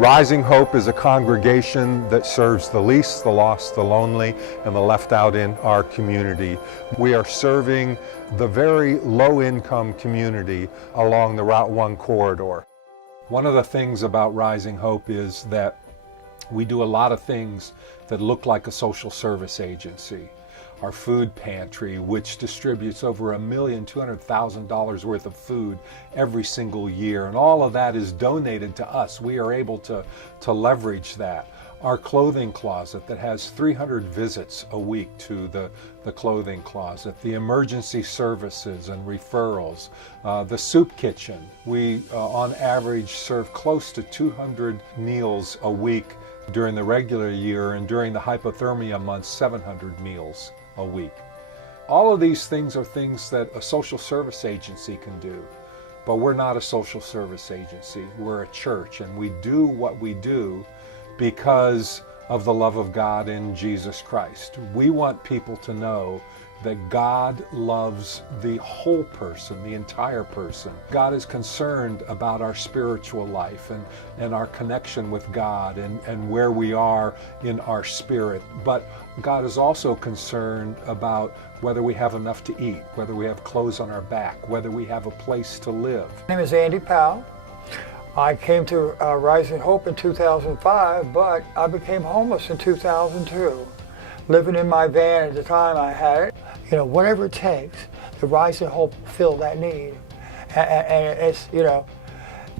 Rising Hope is a congregation that serves the least, the lost, the lonely, and the left out in our community. We are serving the very low-income community along the Route 1 corridor. One of the things about Rising Hope is that we do a lot of things that look like a social service agency. Our food pantry, which distributes over $1,200,000 worth of food every single year, and all of that is donated to us. We are able to leverage that. Our clothing closet that has 300 visits a week to the clothing closet, the emergency services and referrals, the soup kitchen. We on average serve close to 200 meals a week during the regular year, and during the hypothermia months, 700 meals a week. All of these things are things that a social service agency can do, but we're not a social service agency. We're a church, and we do what we do because of the love of God in Jesus Christ. We want people to know that God loves the whole person, the entire person. God is concerned about our spiritual life and our connection with God and where we are in our spirit. But God is also concerned about whether we have enough to eat, whether we have clothes on our back, whether we have a place to live. My name is Andy Powell. I came to Rising Hope in 2005, but I became homeless in 2002. Living in my van at the time I had it. You know, whatever it takes, the Rising Hope fill that need. And it's, you know,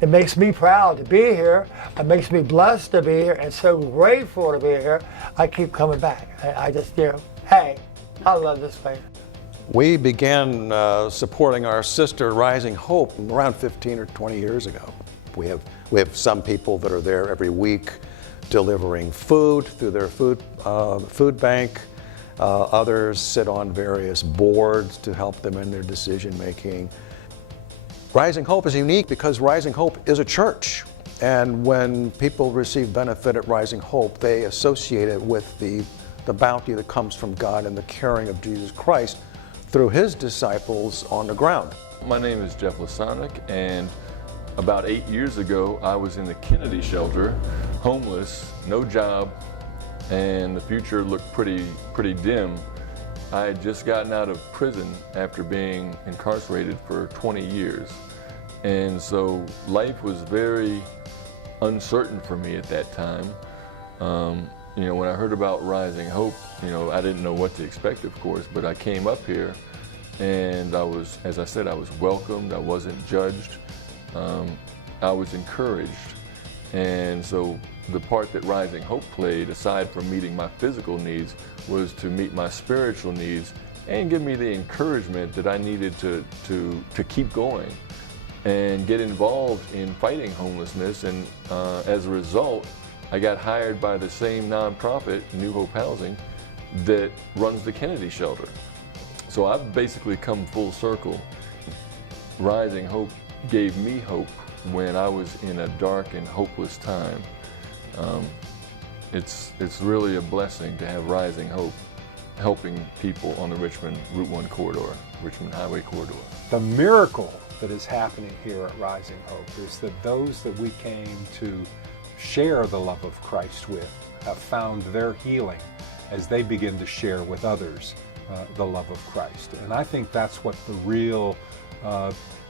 it makes me proud to be here. It makes me blessed to be here and so grateful to be here. I keep coming back. I just, you know, hey, I love this place. We began supporting our sister Rising Hope around 15 or 20 years ago. We have some people that are there every week delivering food through their food bank. Others sit on various boards to help them in their decision making. Rising Hope is unique because Rising Hope is a church. And when people receive benefit at Rising Hope, they associate it with the bounty that comes from God and the caring of Jesus Christ through his disciples on the ground. My name is Jeff Lasonic, and about 8 years ago, I was in the Kennedy shelter, homeless, no job, and the future looked pretty dim. I had just gotten out of prison after being incarcerated for 20 years. And so life was very uncertain for me at that time. You know, when I heard about Rising Hope, you know, I didn't know what to expect, of course, but I came up here and I was, as I said, I was welcomed, I wasn't judged, I was encouraged. And so the part that Rising Hope played, aside from meeting my physical needs, was to meet my spiritual needs and give me the encouragement that I needed to keep going and get involved in fighting homelessness. And as a result, I got hired by the same nonprofit, New Hope Housing, that runs the Kennedy shelter. So I've basically come full circle. Rising Hope gave me hope when I was in a dark and hopeless time. It's really a blessing to have Rising Hope helping people on the Richmond Route 1 corridor, Richmond Highway corridor. The miracle that is happening here at Rising Hope is that those that we came to share the love of Christ with have found their healing as they begin to share with others the love of Christ. And I think that's what the real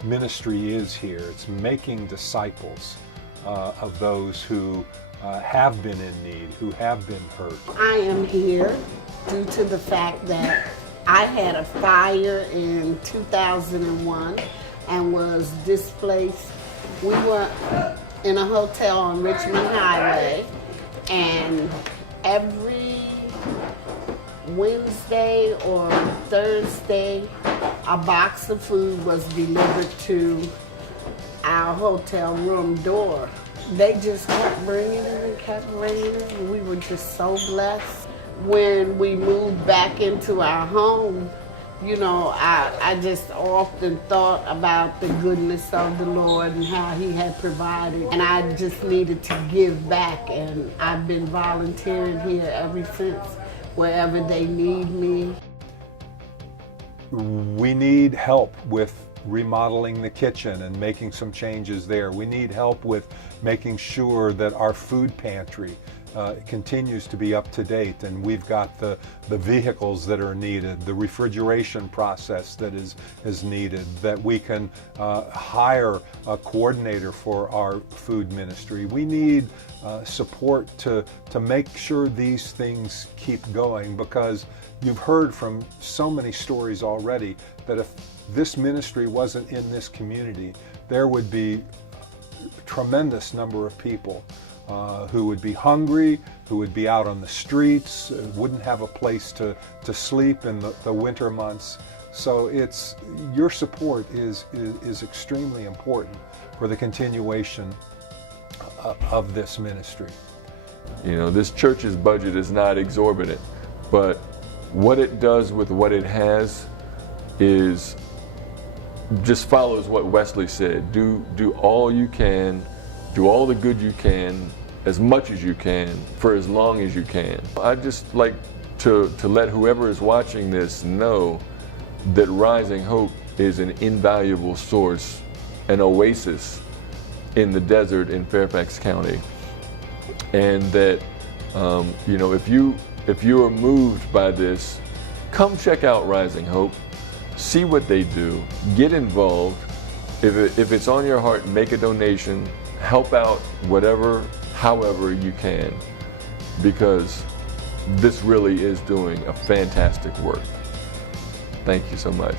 ministry is here. It's making disciples of those who have been in need, who have been hurt. I am here due to the fact that I had a fire in 2001 and was displaced. We were in a hotel on Richmond Highway, and every Wednesday or Thursday, a box of food was delivered to our hotel room door. They just kept bringing it and kept bringing it, and we were just so blessed. When we moved back into our home, you know, I just often thought about the goodness of the Lord and how he had provided. And I just needed to give back, and I've been volunteering here ever since, wherever they need me. We need help with remodeling the kitchen and making some changes there. We need help with making sure that our food pantry continues to be up to date, and we've got the vehicles that are needed, the refrigeration process that is needed, that we can hire a coordinator for our food ministry. We need support to make sure these things keep going, because you've heard from so many stories already that if this ministry wasn't in this community, there would be a tremendous number of people who would be hungry, who would be out on the streets, wouldn't have a place to sleep in the winter months. So your support is extremely important for the continuation of this ministry. You know, this church's budget is not exorbitant, but what it does with what it has is just follows what Wesley said. Do all you can, do all the good you can, as much as you can, for as long as you can. I'd just like to let whoever is watching this know that Rising Hope is an invaluable source, an oasis in the desert in Fairfax County. And that, you know, if you are moved by this, come check out Rising Hope, see what they do, get involved. If it's on your heart, make a donation, help out however you can, because this really is doing a fantastic work. Thank you so much.